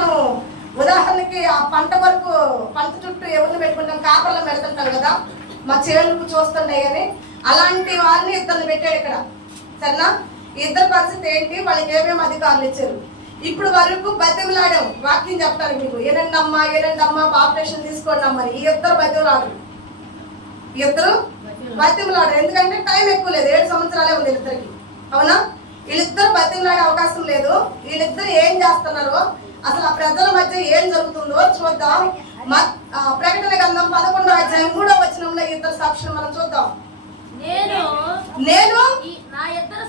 మనం ఉదాహరణకి ఆ పంట వరకు పంట చుట్టూ ఎవరిని పెట్టుకుంటాం, కాపర్లో పెడుతుంటారు కదా మా చేనుకు చూస్తున్నాయి అని, అలాంటి వారిని ఇద్దరిని పెట్టాడు ఇక్కడ. సరేనా? ఇద్దరు పరిస్థితి ఏంటి, వాళ్ళకి ఏమేమి అధికారులు ఇచ్చారు. ఇప్పుడు వరకు బతిమలాడాం వాక్యం చెప్తాను మీకు, ఏనండి అమ్మా ఆపరేషన్ తీసుకోండి అమ్మని. ఈ ఇద్దరు బతిమలాడరు, ఇద్దరు బతిమలాడరు. ఎందుకంటే టైం ఎక్కువ లేదు, 7 సంవత్సరాలే ఉంది వీళ్ళిద్దరికి. అవునా? వీళ్ళిద్దరు బతిమలాడే అవకాశం లేదు. వీళ్ళిద్దరు ఏం చేస్తున్నారో, అసలు ఆ ప్రజల మధ్య ఏం జరుగుతుందో చూద్దాం. ప్రకటన గ్రంథం 11వ అధ్యాయం 3వ వచనంలో ఇద్దరు సాక్షులు మనం చూద్దాం. నేను నా ఇద్దరు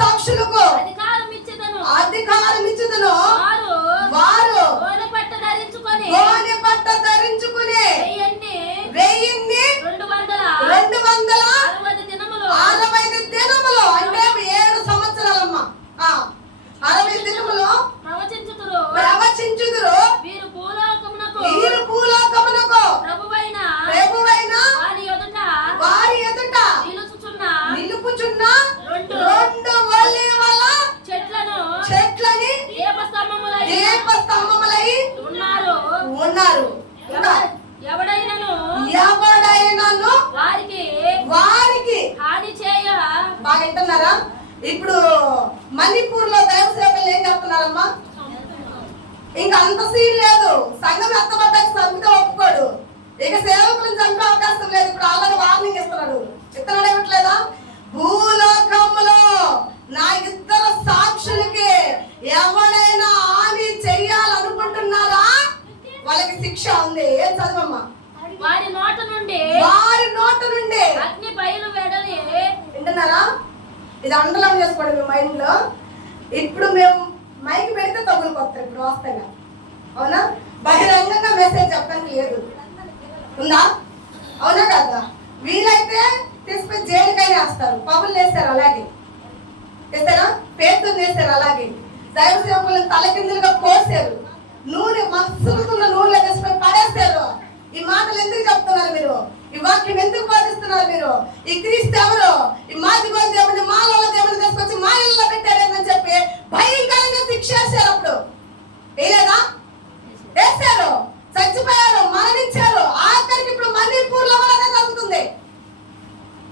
సాక్షులకు అధికారం ఇచ్చుదును, వారు గోనె పట్ట ధరించుకుని 1260 దినములు అంటే 7 సంవత్సరాలమ్మ. 60 దినములు ప్రవచించుదురు. వీరు భూలోకమునకు ప్రభువైన వారి ఎదుట నిలుపుచున్న 2 ఒలీవల చెట్లని దీపస్తంభములై ఉన్నారు. ఎవడైనను వారికి హాని చేయ. బాగా వింటున్నారా? ఇప్పుడు మణిపూర్ లో దైవ సేవకులు ఏం చెప్తున్నారమ్మా, ఇంకా అంత సీన్ లేదు, సంఘం ఎత్తబడ్డాక చంపితే ఒప్పుకోడు, ఇక సేవకులను చంపే అవకాశం లేదు. ఇప్పుడు ఆల్రెడీ వార్నింగ్ ఇస్తున్నాడు ఇవ్వట్లేదా? భూలోకములో నా ఇద్దరు సాక్షులకి ఎవడైనా హాని చెయ్యాలనుకుంటున్నారా, వాళ్ళకి శిక్ష ఉంది. ఏం చదవమ్మా? వారి నోట నుండి అగ్ని బయలు వెడలి. వింటున్నారా? ఇది అండర్లైన్ చేసుకోండి మీ మైండ్ లో. ఇప్పుడు మేము మైక్ పెడితే తగులుకొస్తారు ఇప్పుడు వాస్తవంగా. అవునా? బహిరంగంగా మెసేజ్ చెప్పడానికి లేదు, ఉందా? అవునా కదా? వీలైతే తీసుకొని జైలుకైనా వేస్తారు, పగులు వేస్తారు, అలాగే వేస్తారా, పేతులు వేస్తారు, అలాగే దైవ సేవకులను తలకిందులుగా కోసారు, నూనె మసులుతున్న నూనెలో తీసుకొని పడేస్తారు. ఈ మాటలు ఎందుకు చెప్తున్నారు మీరు? ఈ వాక్యం ఎందుకు బోధిస్తున్నారు మీరు? ఈ క్రీస్తు ఎవరు? ఈ మాదిగో దేవుని మాలలో దేవుని తీసుకొచ్చి మా ఇళ్ళలో పెట్టారేనని చెప్పి భయంకరంగా శిక్ష వేశారు. అప్పుడు వేయలేదా? వేశారు, చచ్చిపోయారు, మరణించారు. ఆఖరికి ఇప్పుడు మణిపూర్ లో కూడా జరుగుతుంది.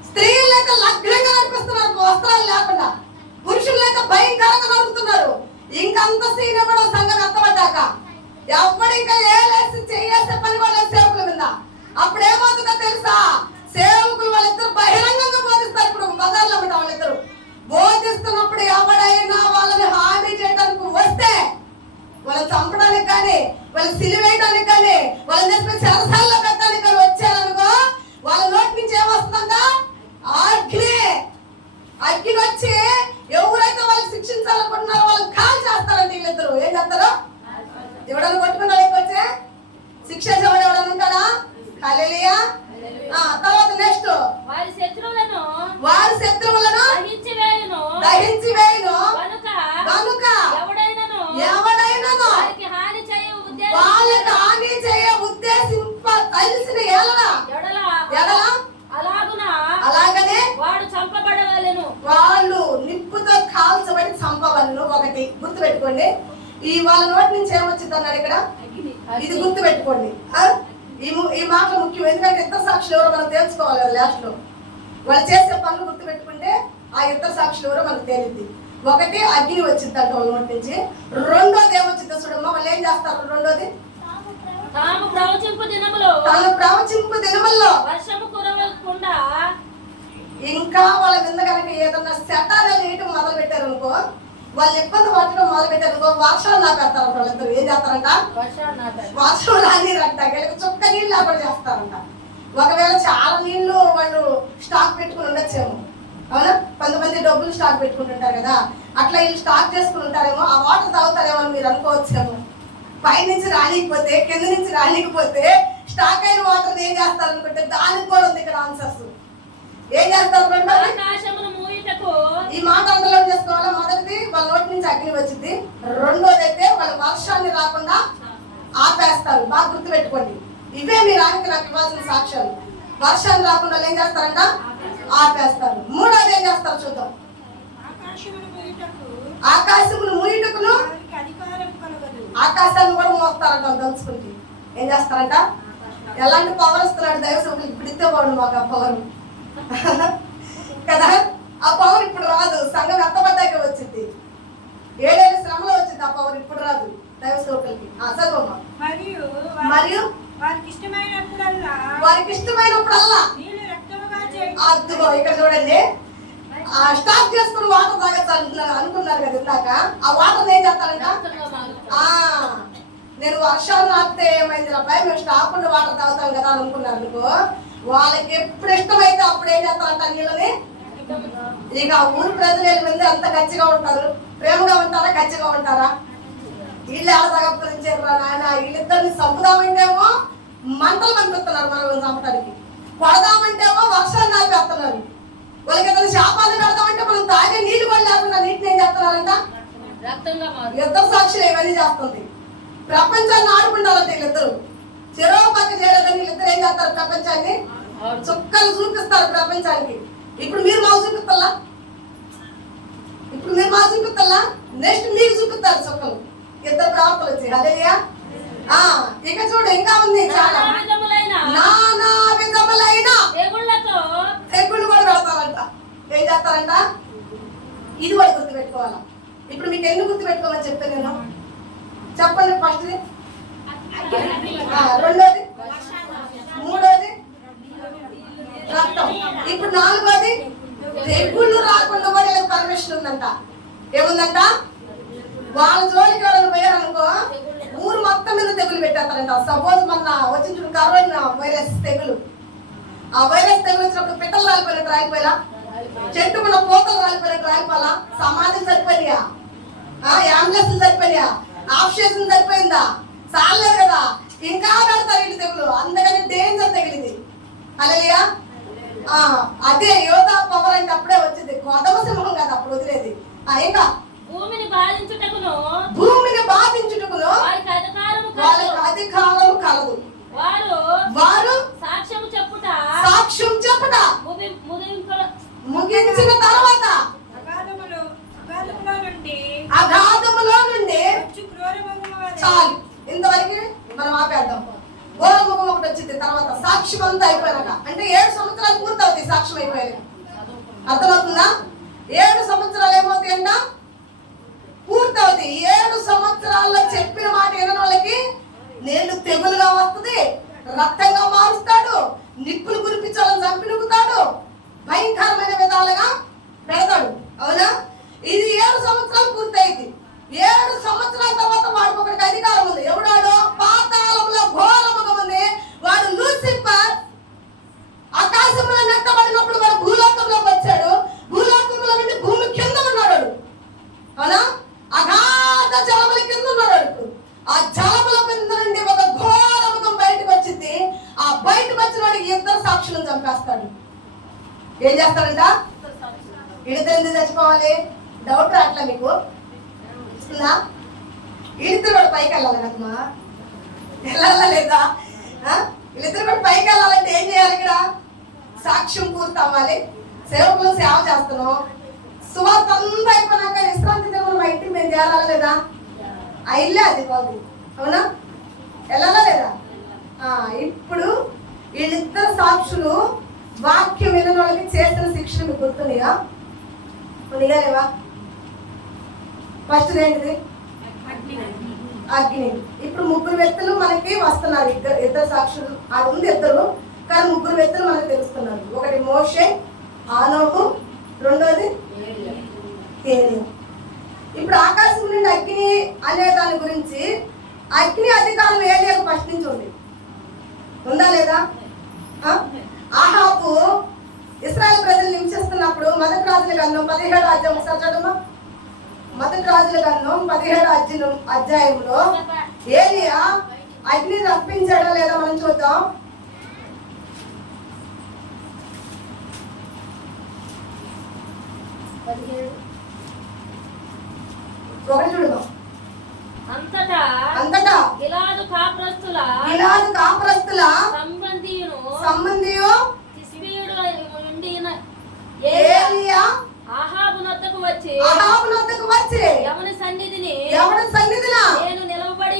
స్త్రీలైతే లగ్నంగా నడిపిస్తున్నారు వస్త్రాలు లేకుండా, పురుషులైతే భయంకరంగా నడుపుతున్నారు. ఇంకంత సీన్ ఇవ్వడం సంఘం ఎత్తబడ్డాక ఎవడు ఇంకా చేసే పని వాళ్ళ సేవకుల మీద. అప్పుడు ఏమవుతుందో తెలుసా? సేవకులు వాళ్ళిద్దరు బహిరంగంగా బోధిస్తారు. ఇప్పుడు బజార్లో ఉంటా వాళ్ళిద్దరు బోధిస్తున్నప్పుడు ఎవడైనా వాళ్ళని హామీ చేయడానికి వస్తే, వాళ్ళని చంపడానికి కానీ, వాళ్ళని సిలివేయడానికి కానీ, వాళ్ళని తీసుకుని చెరసాలలో పెట్టడానికి కానీ వచ్చారనుకో, వాళ్ళ నోటి నుంచి ఏమొస్తుందంట? అగ్ని వచ్చి ఎవరైతే వాళ్ళని శిక్షించాలనుకుంటున్నారో వాళ్ళని కాల్ చేస్తారంట. వీళ్ళిద్దరు ఏం చేస్తారు? ఎవడన్నా కొట్టుకున్నాడు వచ్చే శిక్ష ఎవడన్నా ఉంటాడా? హల్లెలూయా. తర్వాత నెక్స్ట్ వారి శత్రువులను దహించి వేయును కనుక ఎవడైనాను వాళ్ళకి హాని చేయ ఉద్దేశింప తెలిసిన అలాగనే వాడు చంపబడవలెను, వాళ్ళు నిప్పుతో కాల్చబడి చంపవలను. ఒకటి గుర్తు పెట్టుకోండి. ఈ వాళ్ళ నోటి నుంచి ఏమొచ్చింది అన్నాడు ఇక్కడ, ఇది గుర్తు పెట్టుకోండి. ఈ మాటలు ముఖ్యం, ఎందుకంటే ఇద్దరు సాక్షులు ఎవరో మనం తెలుసుకోవాలి కదా. లాస్ట్ లో వాళ్ళు చేసే పనులు గుర్తు పెట్టుకుంటే ఆ ఇద్దరు సాక్షులు ఎవరో మనకు తేలిద్ది. ఒకటి అగ్ని వచ్చింది అంట వాళ్ళ నోటి నుంచి. రెండోది ఏమొచ్చిందో చూడమ్మా, వాళ్ళు ఏం చేస్తారు? రెండోది తాము ప్రవచింపు దినముల్లో వర్షము కురవకుండా ఇంకా వాళ్ళ మీద కనుక ఏదన్నా శటాలు వేయటం మొదలు పెట్టారు అనుకో, వాళ్ళు ఇబ్బంది పట్టడం మొదలు పెట్టారు అనుకో, వర్షాలు నాటేస్తారు. వాళ్ళిద్దరు ఏం చేస్తారంట? వర్షం రానిరంట, వీళ్ళకి చుక్క నీళ్ళు లేకుండా చేస్తారంట. ఒకవేళ చాలా నీళ్లు వాళ్ళు స్టాక్ పెట్టుకుని ఉండొచ్చేమో. అవునా? కొంతమంది డబ్బులు స్టాక్ పెట్టుకుంటుంటారు కదా, అట్లా వీళ్ళు స్టాక్ చేసుకుని ఉంటారేమో. ఆ వాటర్ తాగుతారేమో అని మీరు అనుకోవచ్చేమో. పైనుంచి రానికపోతే, కింద నుంచి రానికపోతే స్టాక్ అయిన వాటర్ ఏం చేస్తారు అనుకుంటే, దానికి కూడా ఉంది ఇక్కడ ఆన్సర్స్. ఏం చేస్తారు? ఈ మాట అందులో చేసుకోవాలా. మొదటిది వాళ్ళ నోటి నుంచి అగ్ని వచ్చింది. రెండోది అయితే వాళ్ళ వర్షాన్ని రాకుండా ఆపేస్తారు. బాగా గుర్తు పెట్టుకోండి. ఇవే మీ రానికి నాకు ఇవ్వాల్సిన సాక్ష్యాలు. వర్షాన్ని రాకుండా ఏం చేస్తారంట? ఆపేస్తారు. మూడోది ఏం చేస్తారు చూద్దాం. ఆకాశమును మూయుటకును ఆకాశాన్ని కూడా మోస్తారంట దలుచుకుంటే. ఏం చేస్తారంట? ఎలాంటి పవర్ ఇస్తున్నాడు దైవసేవకులు. ఇప్పుడు ఇస్తే బాగుండు మాకు ఆ పవర్ కదా. ఆ పవర్ ఇప్పుడు రాదు, సంఘం ఎత్తబడ్డాకే వచ్చింది. 7 ఏళ్ళ శ్రమలో వచ్చింది ఆ పవర్, ఇప్పుడు రాదు దైవసేవకులకి. చదవమ్మా. మరియు వారికి ఇష్టమైనప్పుడల్లా అద్దుగో ఇక్కడ చూడండి, స్టాప్ చేసుకుని వాటర్ తాగచ్చు అనుకున్నారు కదా ఇందాక. ఆ వాటర్ ఏం చేస్తారంట? నేను వర్షాలు ఆపితే ఏమైంది అబ్బాయి, మేము స్టాప్ ఉండి వాటర్ తాగుతాం కదా అని అనుకున్నారు అనుకో. వాళ్ళకి ఎప్పుడు ఇష్టమైతే అప్పుడు ఏం చేస్తారంట నీళ్ళని. ఇక ఊరు ప్రజలు వెళ్ళి అంత గచ్చిగా ఉంటారు, ప్రేమగా ఉంటారా గచ్చిగా ఉంటారా? వీళ్ళు ఎలా తగపించారు నాయన, వీళ్ళిద్దరిని చంపుదామంటేమో మంటలు పంపిస్తున్నారు మనం చంపడానికి, కొడదామంటేమో వర్షాన్ని ఆపేస్తున్నారు. వాళ్ళకి ఏదైనా శాపాలు పెడదామంటే మనం తాగే నీళ్లు కూడా లేకుండా నీటిని ఏం చేస్తున్నారంట? యుద్ధ సాక్షులు ఇవన్నీ చేస్తుంది. ప్రపంచాన్ని ఆడుకుంటారంట వీళ్ళిద్దరు. చెరవ పక్క చేయలేదని వీళ్ళిద్దరు ఏం చేస్తారు? ప్రపంచాన్ని చుక్కలు చూపిస్తారు ప్రపంచానికి. ఇప్పుడు మీరు మాకు చూపిస్తారా? నెక్స్ట్ మీకు చూపిస్తారు చుక్కలు. ఇద్దరు ప్రవర్తలు వచ్చి హల్లెలూయా. ఇక చూడు ఇంకా ఉంది చాలా. నానా విధములైన తెగుళ్ళు కూడా పెడతారంట. ఏం చేస్తారంట? ఇది కూడా గుర్తు పెట్టుకోవాలా. ఇప్పుడు మీకు ఎన్ని గుర్తు పెట్టుకోవాలని చెప్పాను నేను, చెప్పండి. ఫస్ట్ది, రెండోది, మూడోది రక్తం. ఇప్పుడు నాలుగోది తెగుళ్ళు రాకుండా కూడా పర్మిషన్ ఉందంట. ఏముందంట? వాళ్ళ జోలికి ఎవరైనా పోయారనుకో ఊరు మొత్తం మీద తెగులు పెట్టేస్తారంట. సపోజ్ మొన్న వచ్చిన కరోనా వైరస్ తెగులు, ఆ వైరస్ తెగులు వచ్చినప్పుడు పిట్టలు రాలిపోయినట్టు రాలిపోయినా, చెట్టుకున్న పోతలు రాలిపోయినట్టు రాలిపోలా, సమాధి సరిపోయినాయా, అంబులెన్స్లు సరిపోయినాయా, ఆప్షన్ సరిపోయిందా? చాలేదు కదా, ఇంకా పెడతారు వీళ్ళు తెగులు. అందుకని డేంజర్ తగిలింది. హల్లెలూయా. అదే యోధా పవర్ అంటే అప్పుడే వచ్చింది. కొదమ సింహం కదా అప్పుడు వదిలేది. ఇంకా భూమిని బాధించుటకును వాళ్ళకి అధికారము కలదు. వారు సాక్ష్యం చెప్పుట ముగించిన తర్వాత అగాధములో నుండి చాలు. ఇంతవరకు మనం ఆపేద్దాం. ఘోరముఖం ఒకటి వచ్చింది, తర్వాత సాక్ష్యం అంతా అయిపోయినాక. అంటే 7 సంవత్సరాలు పూర్తవుతాయి సాక్ష్యం అయిపోయాక. అర్థమవుతుందా? 7 సంవత్సరాలు ఏమవుతాయి అంట? పూర్తవుతాయి. 7 సంవత్సరాల్లో చెప్పిన మాట వినని వాళ్ళకి నీళ్లు తెగులుగా వస్తుంది, రక్తంగా మారుస్తాడు, నిప్పులు కురిపించాలని చంపినుకుతాడు, భయంకరమైన విధాలుగా పెడతాడు. అవునా? ఇది 7 సంవత్సరాలు పూర్తయింది. 7 సంవత్సరాల తర్వాత వాడికి ఒకరికి అధికారం ఉంది. ఎవడాడు? పాతాళంలో ఘోరముగా ఉంది. వాడు లూసిఫర్. ఆకాశంలో నెట్టబడినప్పుడు వాడు భూలోకంలోకి వచ్చాడు. భూలోకంలో నుండి భూమి కింద ఉన్నాడు. అవునా? అగాధ జలముల కింద ఉన్నాడు. ఇప్పుడు ఆ జలముల కింద నుండి ఒక ఘోరముఖం బయటకు వచ్చింది. ఆ బయటకు వచ్చిన వాడికి 2 సాక్షులను చంపేస్తాడు. ఏం చేస్తాడంట? ఇడితే చచ్చిపోవాలి. డౌట్ రాట్లా మీకు? వీళ్ళిద్దరు కూడా పైకి వెళ్ళాలి కదమ్మా, వెళ్ళాలా లేదా? వీళ్ళిద్దరు కూడా పైకి వెళ్ళాలంటే ఏం చేయాలి? ఇక్కడ సాక్ష్యం పూర్తి అవ్వాలి. సేవకులు సేవ చేస్తున్నాం. సువార్త అంతా అయిపోయినాక విశ్రాంతి దినం మా ఇంటికి మేము చేరాలా లేదా? అయిలే అది బాగు. అవునా? వెళ్ళాలా లేదా? ఇప్పుడు వీళ్ళిద్దరు సాక్షులు వాక్యం వినని వాళ్ళకి చేసిన శిక్షణ మీకు గుర్తున్నాయా? కొనిగాలేవా? ఫస్ట్ ఏంటిది? అగ్ని. ఇప్పుడు 3 వ్యక్తులు మనకి వస్తున్నారు. ఇద్దరు సాక్షులు. అది ఉంది 2, కానీ 3 వ్యక్తులు మనకు తెలుస్తున్నారు. ఒకటి మోషే, ఆనోహు, రెండోది ఏలియా. ఇప్పుడు ఆకాశం నుండి అగ్ని అనే దాని గురించి, అగ్ని అధికారం ఏలియాకు ఫస్ట్ నుంచి ఉంది. ఉందా లేదా? ఆహాబు ఇశ్రాయేలు ప్రజలు హింసిస్తున్నప్పుడు మొదటి రాజుల గ్రంథం 17వ అధ్యాయం ఒకసారి చదవమా. మొదటి రాజుల గ్రంథం 17వ అధ్యాయంలో ఏలియా అగ్ని రప్పించాడా లేదా మనం చూద్దాం. ఒకటి చూడదాం. అంతటా గిలాదు కాపురస్తుల సంబంధియు ఏలియా అహాబు నొద్దకు వచ్చి ఎవరి సన్నిధిన నేను నిలవబడి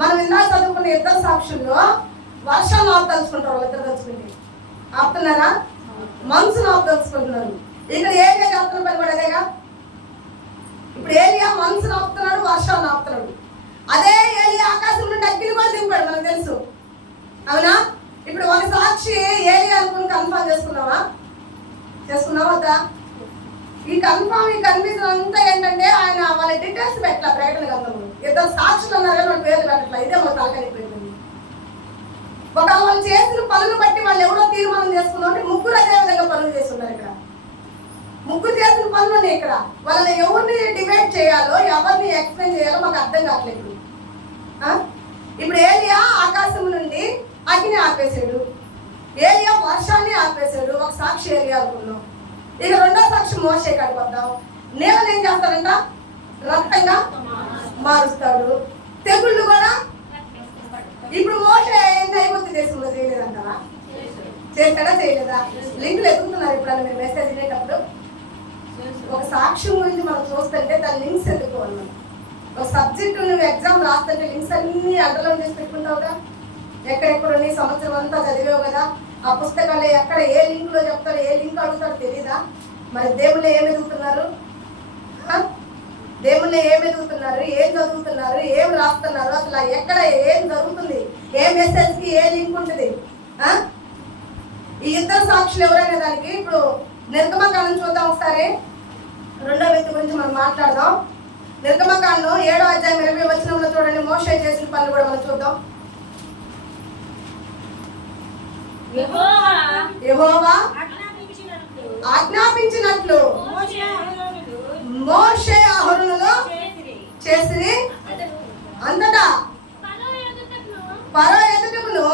మనం ఇందాక చదువుకున్న ఇద్దరు సాక్షుల్లో వర్షాన్ని ఆపుదలుచుకుంటారు, వాళ్ళిద్దరు తలుచుకుంటే ఆపుతున్నారా? మనసును ఆపుదలుచుకుంటున్నారు. ఇక్కడ ఏలియా చేస్తున్న పని కూడా అదేగా. ఇప్పుడు ఏలియా మనసును ఆపుతున్నాడు, వర్షాన్ని ఆపుతున్నాడు. అదే ఏలియా ఆకాశం నుండి అగ్ని కూడా దింపాడు, మనకు తెలుసు, అవునా? ఇప్పుడు ఒక సాక్షి ఏలియా అనుకుని కన్ఫర్మ్ చేసుకున్నావా వద్దా? ఈ కన్ఫ్యూజన్ అంతా ఏంటంటే ఆయన వాళ్ళ డీటెయిల్స్ పెట్టాల ప్రకటన గ్రంథంలో. ఇద్దరు సాక్షులు ఉన్నారు కానీ వాళ్ళ పేర్లు పెట్టట్లా. ఇదే మన తలకనిపోయింది. ఒక వాళ్ళు చేసిన పనులు బట్టి వాళ్ళు ఎవరో తీర్మానం చేసుకున్నాం అంటే ముగ్గురు అదే విధంగా పనులు చేస్తున్నారు. ఇక్కడ ముగ్గురు చేసిన పనులు ఉన్నాయి. ఇక్కడ వాళ్ళని ఎవరిని డివైడ్ చేయాలో, ఎవరిని ఎక్స్ప్లెయిన్ చేయాలో మాకు అర్థం కావట్లేదు. ఇప్పుడు ఏలియా ఆకాశం నుండి అగ్ని ఆపేశాడు, ఏలియా వర్షాన్ని ఆపేశాడు. ఒక సాక్షి ఏలియా అనుకున్నాం. ఇక రెండో సాక్షి మోషే కాడికి వద్దాం. నీళ్ళని ఏం చేస్తాడంట? రక్తంగా మారుస్తాడు. తెగుళ్ళు కూడా. ఇప్పుడు మోషే ఎన్ని ఐగుప్తు దేశంలో చేయలేదంటారా? చేస్తాడా చేయలేదా? లింకులు ఎదుగుతున్నారు ఇప్పుడు మీరు మెసేజ్ వినేటప్పుడు. ఒక సాక్ష్యం గురించి మనం చూస్తుంటే దాని లింక్స్ ఎదుర్కోవాలి. ఒక సబ్జెక్టు నువ్వు ఎగ్జామ్ రాస్తుంటే లింక్స్ అన్ని అండర్లైన్ చేసి పెట్టుకుంటావుగా. ఎక్కడెక్కడ నీ సంవత్సరం అంతా చదివావు కదా, ఆ పుస్తకాలు ఎక్కడ ఏ లింక్ లో చెప్తారో, ఏ లింక్ అడుగుతారో తెలీదా? మరి దేవుళ్ళు ఏం ఎదుగుతున్నారు? దేవుళ్ళు ఏం ఎదుగుతున్నారు, ఏం చదువుతున్నారు, ఏం రాస్తున్నారు, అసలు ఎక్కడ ఏం జరుగుతుంది, ఏ మెసేజ్ కి ఏ లింక్ ఉంటుంది? ఈ ఇద్దరు సాక్షులు ఎవరైనా దానికి. ఇప్పుడు నిర్గమకాండం చూద్దాం ఒకసారి. రెండో వ్యక్తి గురించి మనం మాట్లాడదాం. నిర్గమకాండం 7వ అధ్యాయం 20వ వచనంలో చూడండి. మోషే చేసిన పనులు కూడా మనం చూద్దాం. యెహోవా ఆజ్ఞాపించినట్లు మోషే అహరోనులు చేసిరి. అంతటా ఫరో ఎదుటకును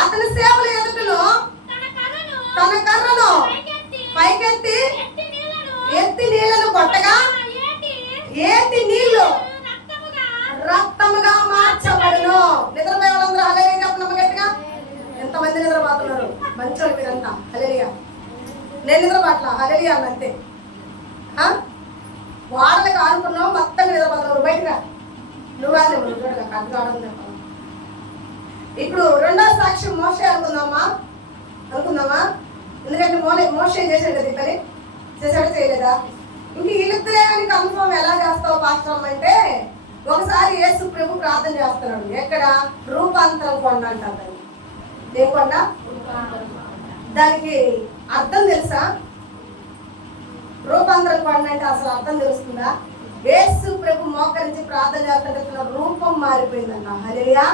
అతని సేవల ఎదుటను తన కర్రను పైకెత్తి ఎత్తి నీళ్లను కొట్టగా ఏటి నీళ్లు రక్తముగా మార్చబడును. నిద్రపోయే వాళ్ళందరూ హల్లెలూయా చెప్పనమ్మ గట్టిగా. ఎంతమంది నిద్రపోతున్నారు? మంచోళ్ళు మీరంతా. హల్లెలూయా. నేను నిద్రపోట్లా, హల్లెలూయా అన్నంతే. వాడలకు ఆడుకున్నావు, మొత్తం నిద్రపోతున్నావు. బయటగా నువ్వు చూడగా కట్టు కావడం చెప్పాలి. ఇప్పుడు రెండో సాక్షి మోషే అనుకుందామా? ఎందుకంటే మోషే చేశాడు కదా ఈ పని. చేశాడు చేయలేదా? ఇంక వీళ్ళిద్దరే అని కన్ఫర్మ్ ఎలా చేస్తావు పాస్టర్ అంటే, ఒకసారి యేసు ప్రభు ప్రార్థన చేస్తున్నాడు. ఎక్కడ? రూపాంతరం కొండ అంటారు. ఏ కొండ? దానికి అర్థం తెలుసా? రూపాంతరం కొండ అంటే అసలు అర్థం తెలుస్తుందా? యేసు ప్రభు మోకరించి ప్రార్థన చేస్తుంటే తన రూపం మారిపోయిందంట. హల్లెలూయా.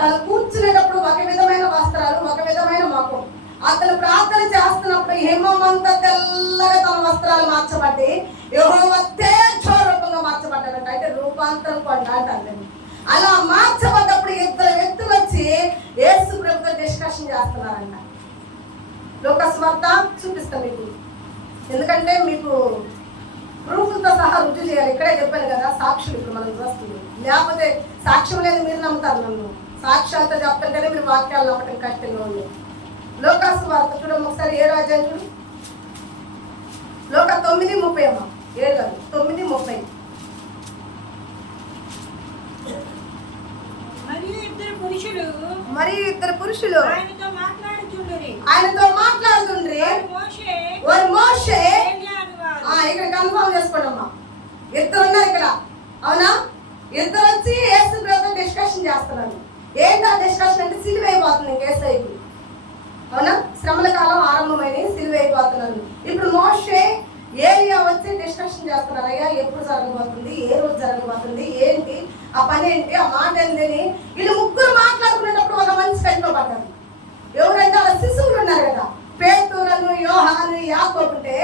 తను కూర్చునేటప్పుడు ఒక విధమైన వస్త్రాలు, ఒక విధమైన ముఖం. అతను ప్రార్థన చేస్తున్నప్పుడు హిమమంతా తెల్లగా తన వస్త్రాలు మార్చబట్టి యెహోవా తేజోరూపంగా మార్చబడ్డాడంట. అంటే రూపాంతరం కొండ అంటారు. అలా మార్చబడ్డప్పుడు ఇద్దరు వ్యక్తులు వచ్చి యేసు ప్రభుతో డిస్కషన్ చేస్తున్నారంట. లోకస్వార్త చూపిస్తాం మీకు, ఎందుకంటే మీకు ప్రూఫ్లతో సహా రుజువు చేయాలి. ఇక్కడే చెప్పాను కదా సాక్షులు. ఇప్పుడు మనం చూస్తుంది, లేకపోతే సాక్ష్యం లేదు మీరు నమ్ముతారు నన్ను. సాక్ష్యాలతో చెప్తుంటేనే మీరు వాక్యాలు నమ్మటం కష్టంగా ఉంది. లోకస్వార్త చూడము ఒకసారి 7వ అధ్యాయం చూడు. లోక 9:30 అమ్మా. 7 కాదు 9:30. మరి ఇద్దరు పురుషులు ఆయనతో మాట్లాడుతుండ్రి. ఓరి మోషే, ఇక్కడ కన్ఫర్మ్ చేసుకోండమ్మా. ఇద్దరు ఉన్నారు ఇక్కడ, అవునా? ఇద్దరు వచ్చి యేసు ప్రభుతో డిస్కషన్ చేస్తున్నారు. ఏంటా డిస్కషన్ అంటే సిలువ అయిపోతుంది యేసయ్యకు, అవునా? శ్రమల కాలం ఆరంభమైన సిలువ అయిపోతున్నారు. ఇప్పుడు మోషే ఏలియా వచ్చి డిస్కషన్ చేస్తున్నారు. అయ్యా ఎప్పుడు జరగబోతుంది, ఏ రోజు జరగబోతుంది, ఏంటి ఆ పని, ఏంటి ఆ మాట ఏంటని వీళ్ళు ముగ్గురు మాట్లాడుకునేటప్పుడు ఒక మనిషి కట్టుకోబడ్డారు. ఎవరంటే వాళ్ళ శిశువులు ఉన్నారు కదా, పేతురును, యోహాను, యాకోబు. ఉంటే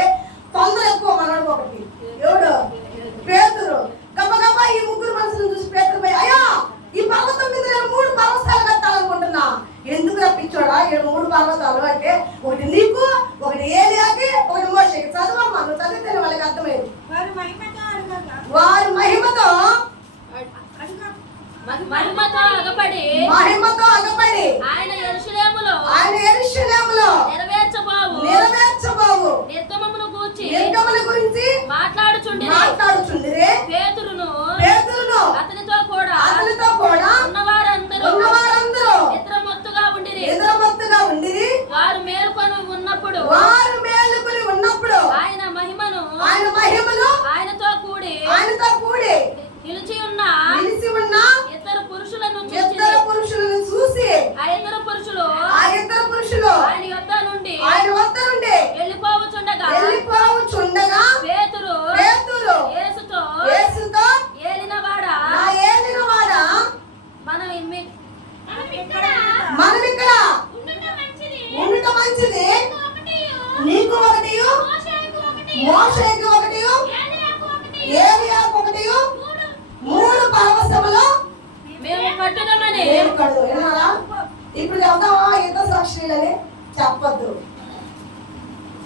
తొందర ఎక్కువ మనవాడు ఒకటి. ఎవడు? పేతురు. గబగబా ఈ ముగ్గురు మనుషులను చూసి పేతురు పోయి, అయ్యా ఈ పర్వతం మీద నేను 3 పర్వతాలు కట్టాలనుకుంటున్నా. ఎందుకు రప్పించోడా 3 పర్వతాలు అంటే, ఒకటి నీకు, ఒకటి ఏలియాకి, ఒకటి మోషేకి. చదవమ్మా, నువ్వు చదివితేనే వాళ్ళకి అర్థమైంది. వారి మహిమతో అగపడి ఆయన యెరూషలేములో నెరవేర్చబోవు నిర్గమన గురించి మాట్లాడుచుండిరే. పేతురును అతనితో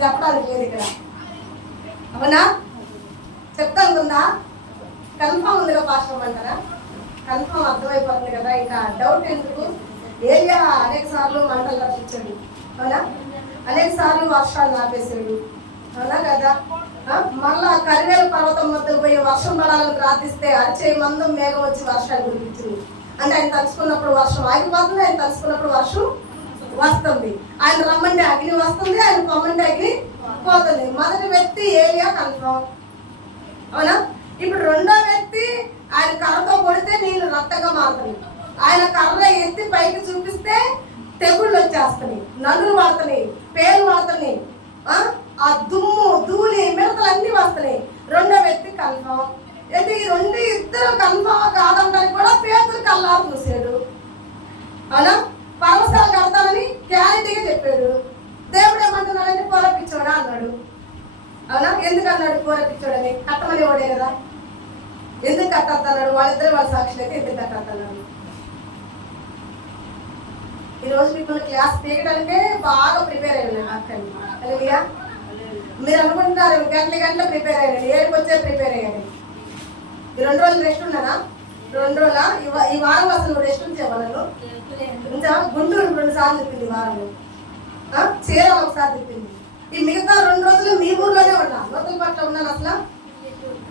చెప్పడానికి లేదు ఇక్కడ. అవునా? చెప్తానుకుందా? కన్ఫామ్ ఉందిగా పాస్టర్ అంటారా? కన్ఫామ్ అర్థమైపోతుంది కదా, ఇంకా డౌట్ ఎందుకు? ఏరియా అనేక సార్లు మంటలు రప్పించాడు. అవునా? అనేక సార్లు వర్షాలు ఆపేశాడు. అవునా కదా? మళ్ళా కరివేల పర్వతం వద్దకు పోయి వర్షం పడాలని ప్రార్థిస్తే అరిచే మందం మేఘం వచ్చి వర్షాలు కురిపించింది. అంటే ఆయన తలుచుకున్నప్పుడు వర్షం ఆగిపోతుంది, ఆయన తలుచుకున్నప్పుడు వర్షం వస్తుంది. ఆయన రమ్మంటే అగ్ని వస్తుంది, ఆయన పొమ్మంటే అగ్ని పోతుంది. మొదటి వ్యక్తి ఏరియా కన్ఫర్మ్. అవునా? ఇప్పుడు రెండో వ్యక్తి ఆయన కర్రతో కొడితే నీళ్లు రక్తంగా మారుతుంది. ఆయన కర్ర ఎత్తి పైకి చూపిస్తే తెగుళ్ళు వచ్చేస్తాయి, నలులు పడుతున్నాయి, పేరు పడుతున్నాయి, ఆ దుమ్ము ధూళి మిడతలు అన్ని వస్తున్నాయి. రెండో వ్యక్తి కన్ఫర్మ్. అయితే ఈ ఇద్దరు కన్ఫర్మ్ కాదంటానికి కూడా పేదలు కల్లారు చూశాడు. అవునా? పరవశాలు కడతానని క్లారిటీగా చెప్పాడు. దేవుడు ఏమంటున్నాడంటే పోరపించోడా అన్నాడు. అవునా? ఎందుకు అన్నాడు పోరపించోడని? కట్టమని ఓడే కదా. ఎందుకు కట్టేస్తున్నాడు? వాళ్ళిద్దరు వాళ్ళ సాక్షులు అయితే ఎందుకు కట్టేస్తున్నాడు? ఈరోజు మిమ్మల్ని క్లాస్ తీయడానికే బాగా ప్రిపేర్ అయ్యాను అక్కడి. అలాగే మీరు అనుకుంటున్నారు గంటల ప్రిపేర్ అయ్యాను, ఏడుకి వచ్చే ప్రిపేర్ అయ్యాను. ఈ 2 రోజులు రెస్ట్ ఉన్నానా? 2 రోజుల ఈ వారం అసలు రెస్ట్ ఉంచేవా? నన్ను ఇంకా గుంటూరు 2 సార్లు తిప్పింది ఈ వారం, చీరాల 1 సారి తిప్పింది. ఈ మిగతా 2 రోజులు మీ ఊర్లోనే ఉన్నా. నూతల పట్ల ఉన్నాను. అసలు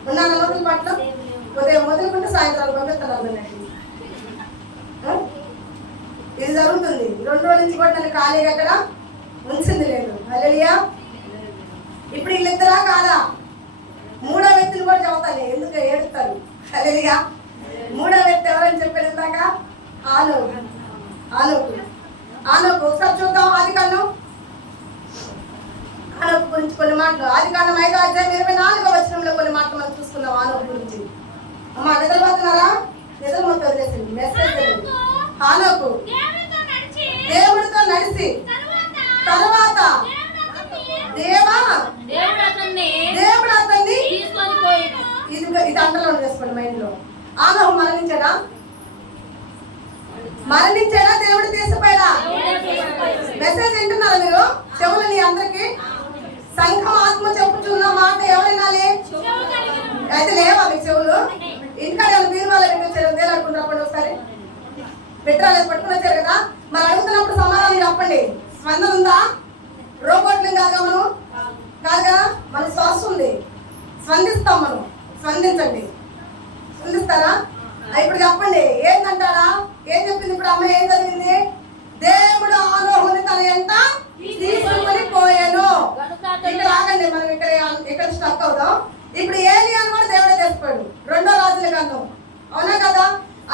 ఉన్నాను నూతల పట్ల. ఉదయం మొదలుకుంటే సాయంత్రాలు పంపిస్తాను. ఇది జరుగుతుంది. 2 రోజుల నుంచి కూడా నన్ను ఖాళీగా అక్కడ ఉంచింది లేదు. హల్లెలూయా. ఇప్పుడు వీళ్ళిద్దరా కాదా? మూడో వ్యక్తిని కూడా చెబుతాను, ఎందుకు ఏడుస్తారు. హల్లెలూయా. మూడో వ్యక్తి ఎవరని చెప్పారు ఇందాక? ఆనోకు. ఒకసారి చూద్దాం. ఆదికాండం ఆనోకు గురించి కొన్ని మాటలు. ఆదికాండం 5వ అధ్యాయం 24వ వచనంలో కొన్ని మాటలు మనం చూసుకుందాం ఆనోకు గురించి. అమ్మా నిద్రపోతున్నారా? నిద్ర మొత్తం వదిలేసింది. మెసేజ్ ఆనోకు దేవుడితో నడిచి తర్వాత దేవుడు అతన్ని ఇది అంటలో వేసుకోండి మైండ్ లో. ఆనోకు మరణించాడా? దేవుడు తీసిపోయాడా? మెసేజ్ వింటున్నారా మీరు? చెవులని అందరికి సంఘం ఆత్మ చెప్పుచున్న మాట ఎవరైనాలి? అయితే లేవా మీకు చెవులు? ఇంటికాడ మీరు వాళ్ళ వచ్చారు తేలాడుకుంటారు. ఒకసారి పెట్రాలు పట్టుకుని వచ్చారు కదా, మరి అడుగుతున్నప్పుడు సమాధానం చెప్పండి. స్పందన ఉందా? రోబోట్లం కాదుగా మనం, కాదుగా మన శ్వాస ఉంది. స్పందిస్తాం మనం. స్పందించండి. స్పందిస్తారా? ఇప్పుడు చెప్పండి ఏంటంటారా? ఏం చెప్పింది ఇప్పుడు అమ్మాయి? ఏం జరిగింది? దేవుడు ఆనోహుని తన ఎంట తీసుకుని పోయాను. ఇక్కడ ఆగండి, మనం ఇక్కడ స్టక్ అవుదాం. ఇప్పుడు ఏలియాను కూడా దేవుడే తెచ్చిపోయాడు. 2వ రాజుల గ్రంథం. అవునా కదా?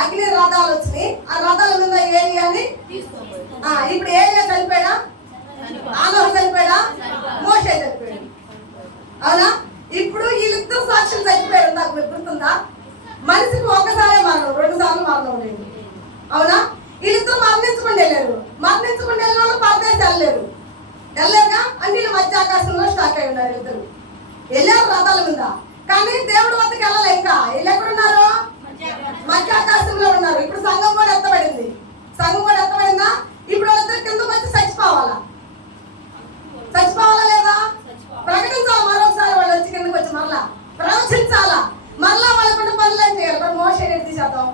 అగ్ని రథాలు వచ్చినాయి. ఆ రథాల మీద ఏలియాని ఇప్పుడు ఏలియా చనిపోయాడా? ఆనోహు చనిపోయాడా? మోషే చనిపోయాడు. అవునా? ఇప్పుడు వీళ్ళిద్దరు సాక్షులు చచ్చిపోయారు. నాకు మీకు గుర్తుందా? మనిషికి ఒకసారే మరణం, 2 సార్లు మరణం లేదు. అవునా? వీళ్ళిద్దరు మరణించుకుంటూ వెళ్ళారు. మరణించుకుంటూ వెళ్ళిన వాళ్ళు పరదేశం వెళ్ళలేరుగా. అన్ని మధ్య ఆకాశంలో స్టాక్ అయి ఉన్నారు. ఇద్దరు వెళ్ళారు రథాల మీద, కానీ దేవుడి వద్దకు వెళ్ళాలి. ఇంకా వీళ్ళు ఎక్కడున్నారు? మధ్య ఆకాశంలో ఉన్నారు. ఇప్పుడు సంఘం కూడా ఎత్తబడింది. ఎత్తబడిందా? ఇప్పుడు వాళ్ళిద్దరు కిందకు వచ్చి చచ్చిపోవాలా లేదా? ప్రకటించాలా మరొకసారి. వాళ్ళు వచ్చి కిందకు వచ్చి మరలా ప్రవచించాలా, మరలా వాళ్ళకుండా పనులు చేయాలి. మరి మోషే ఎత్తి చేద్దాం.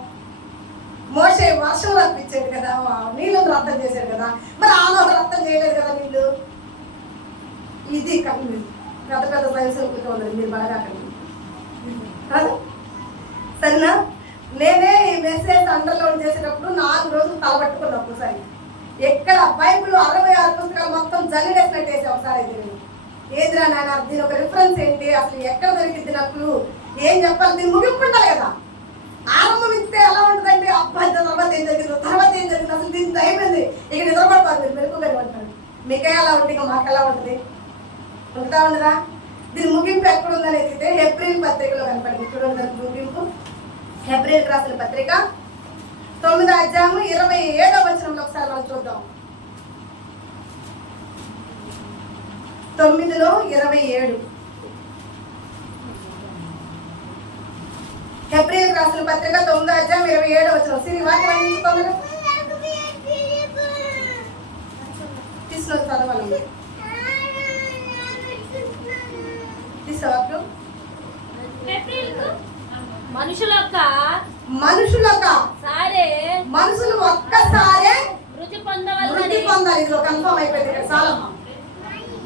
మోషే వర్షం రప్పించాడు కదా, నీళ్ళను రక్తం చేశాడు కదా, మరి ఆనోహు రక్తం చేయలేదు కదా నీళ్ళు. ఇది పెద్ద సైన్స్ ఉంటుంది. మీరు బాగా సరేనా? నేనే ఈ మెసేజ్ అండర్లోడ్ చేసేటప్పుడు 4 రోజులు తలబట్టుకున్నా. ఒకసారి ఎక్కడ బైబిల్ 66 పుస్తకాలు మొత్తం జల్లిడేసినట్టు వేసి ఒకసారి అయితే ఏదిరా నాయన దీని ఒక రిఫరెన్స్ ఏంటి, అసలు ఎక్కడ దొరికింది, నాకు ఏం చెప్పాలి, దీన్ని ముగింపు ఉండాలి కదా. ఆరంభం ఇస్తే ఎలా ఉంటుందంటే అబ్బాయి తర్వాత ఏం జరిగింది, అసలు దీనికి అయిపోయింది, ఇక నిద్రపడతారు మీరు, మెరుగుగానే ఉంటారు. మీకే అలా ఉంటుంది, ఇక మాకు ఎలా ఉంటుంది? ఉంటా ఉండదా? దీని ముగింపు ఎక్కడ ఉందని ఎత్తితే హెబ్రీల్ పత్రికలో కనపడింది. చూడండి దానికి ముగింపు. హెబ్రీల్ రాసిన పత్రిక 9వ అధ్యాయం 27వ వచనంలో ఒకసారి మనం చూద్దాం. 9:27 హెబ్రీల్ రాసిన పత్రిక 9వ అధ్యాయం 27వ వచనం. సిరి వాక్యం అందించుకోండి. తీసుకొని చదవాలి. చూసేవాళ్ళు మనుషులు ఒక్కసారే మృతి పొందాలి. ఇది కన్ఫర్మ్ అయిపోయింది ఇక్కడ చాలా.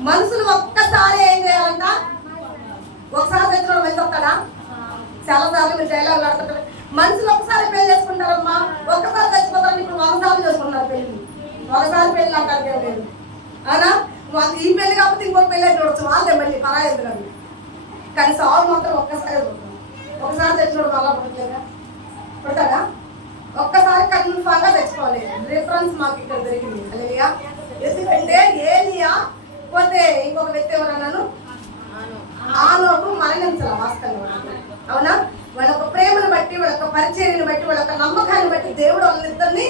మనుషులు ఒక్కసారి ఏం చేయాలంట? ఒకసారి తెచ్చిన వెళ్ళొస్తాడా? చాలా సార్లు మీరు డైలాగ్ ఆడుతుంటారు. మనుషులు ఒకసారి పెళ్లి చేసుకుంటారమ్మా, ఒక్కసారి చచ్చిపోతారని ఇప్పుడు 100 సార్లు చేసుకుంటారు పెళ్లి. ఒకసారి పెళ్లి అంటారు లేదు అవునా? ఈ పెళ్లి కాకపోతే ఇంకొక పెళ్లి చూడొచ్చు, వాళ్ళే మళ్ళీ పరాయదు కాదు. కానీ సాగు మాత్రం ఒక్కసారి ఒకసారి తెచ్చినప్పుడు మళ్ళా పుట్టలేదా? పుడతాడా? ఒక్కసారి కన్ఫామ్గా తెచ్చుకోవాలి. రిఫరెన్స్ మాకు ఇక్కడ దొరికింది. అలేలియా. ఎందుకంటే ఏలియా పోతే ఇంకొక వ్యక్తి ఎవరన్నాను ఆనోకు మరణించాల వాస్తవంగా. అవునా? వాళ్ళ యొక్క ప్రేమను బట్టి, వాళ్ళ యొక్క పరిచర్యను బట్టి, వాళ్ళ యొక్క నమ్మకాన్ని బట్టి దేవుడు వాళ్ళిద్దరిని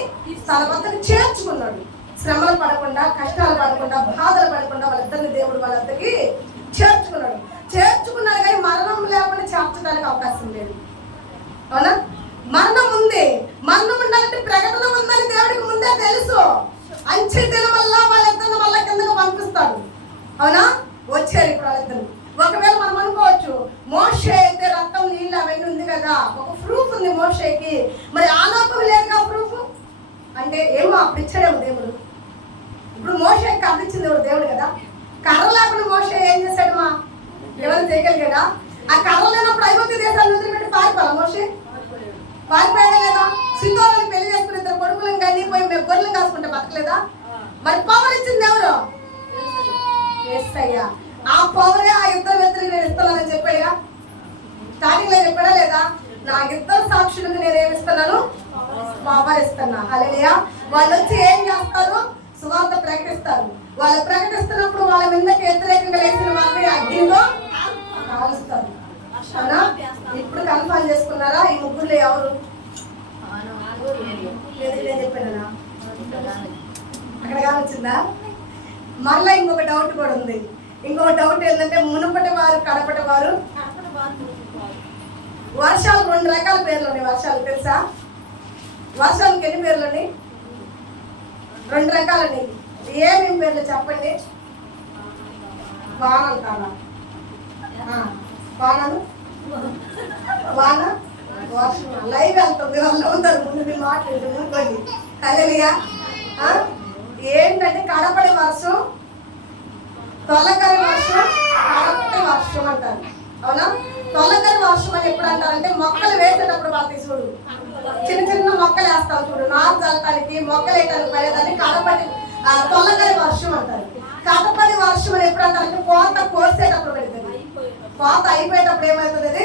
తన వద్దకు చేర్చుకున్నాడు. శ్రమలు పడకుండా, కష్టాలు పడకుండా, బాధలు పడకుండా వాళ్ళిద్దరిని దేవుడు వాళ్ళకి చేర్చుకున్నాడు. కానీ మరణం లేకుండా చేర్చడానికి అవకాశం లేదు. అవునా? మరణం ఉంది. మరణం ఉండాలంటే ప్రకటన ఉందని దేవుడికి ముందే తెలుసు. అంచె దినం వల్ల వాళ్ళిద్దరిని మళ్ళీ కిందకు పంపిస్తాడు. అవునా? వచ్చారు ఇప్పుడు వాళ్ళిద్దరు. ఒకవేళ మనం అనుకోవచ్చు మోషే అయితే రక్తం నీళ్ళు అవన్నీ ఉంది కదా, ఒక ప్రూఫ్ ఉంది మోషేకి, మరి ఆనోకు లేదుగా ప్రూఫ్ అంటే ఏమో అప్పుడు ఇచ్చాడేమో దేవుడు. ఇప్పుడు మోషేకి కర్ర ఇచ్చింది దేవుడు కదా. కర్ర లేకుండా మోషే ఏం చేశాడు? మా ఎవరు చేయగలిగాడా? ఆ కర్ర లేనప్పుడు ఐగుప్తు దేశాల నుంచి పెట్టి పారిపోయాలా మోషే? పారిపోయాడా లేదా? సింధూరాన్ని పెళ్లి చేసుకుని 2 కొడుకులను కానీ పోయి మేము గొర్రెలు కాసుకుంటే బతకలేదా? మరి పవర్ ఇచ్చింది ఎవరు? యేసయ్య. ఆ పవరే ఆ ఇద్దరు వ్యక్తులకు నేను ఇస్తున్నానని చెప్పాడుగా. స్టార్టింగ్ లో చెప్పాడా లేదా? నా ఇద్దరు సాక్షులకు నేను ఏమి ఇస్తున్నాను? పవర్ ఇస్తున్నా. హల్లెలూయా. వాళ్ళు వచ్చి ఏం చేస్తారు? సువార్త ప్రకటిస్తారు. వాళ్ళు ప్రకటిస్తున్నప్పుడు వాళ్ళ మీదకి వ్యతిరేకంగా లేచిన వాళ్ళని అగ్నిలో కాలుస్తారు. అవునా? ఇప్పుడు కన్ఫర్మ్ చేసుకున్నారా? ఈ ముగ్గురులో ఎవరు? నేను చెప్పానా? అక్కడ కావచ్చిందా? మరలా ఇంకొక డౌట్ కూడా ఉంది. ఇంకొక డౌట్ ఏంటంటే మునుపటి వారు, కడపటి వారు. వర్షాలు 2 రకాల పేర్లు ఉన్నాయి. వర్షాలు తెలుసా? వర్షాలకు ఎన్ని పేర్లు ఉన్నాయి? 2 రకాలండి. ఏమేమి పేర్లు చెప్పండి? వాన అంటారా? వానను వాన వర్షం లైవ్ వెళ్తుంది. వాళ్ళు అవుతారు ముందు మీరు మాట్లాడుతూ ముందుకోండి. హల్లెలూయా. ఏంటంటే కడపడి వర్షం, తొలకరి వర్షం, కడపటి వర్షం అంటారు. అవునా? తొలకరి వర్షం అని ఎప్పుడు అంటారంటే మొక్కలు వేసేటప్పుడు వాళ్ళు చూడు, చిన్న చిన్న మొక్కలు వేస్తాం చూడు, నారు చల్లటానికి, మొక్కలు వేయటానికి పడేదాన్ని కడపటి తొలకరి వర్షం అంటారు. కడపటి వర్షం అని ఎప్పుడు అంటారంటే కోత కోసేటప్పుడు పెడుతుంది. కోత అయిపోయేటప్పుడు ఏమవుతుంది? అది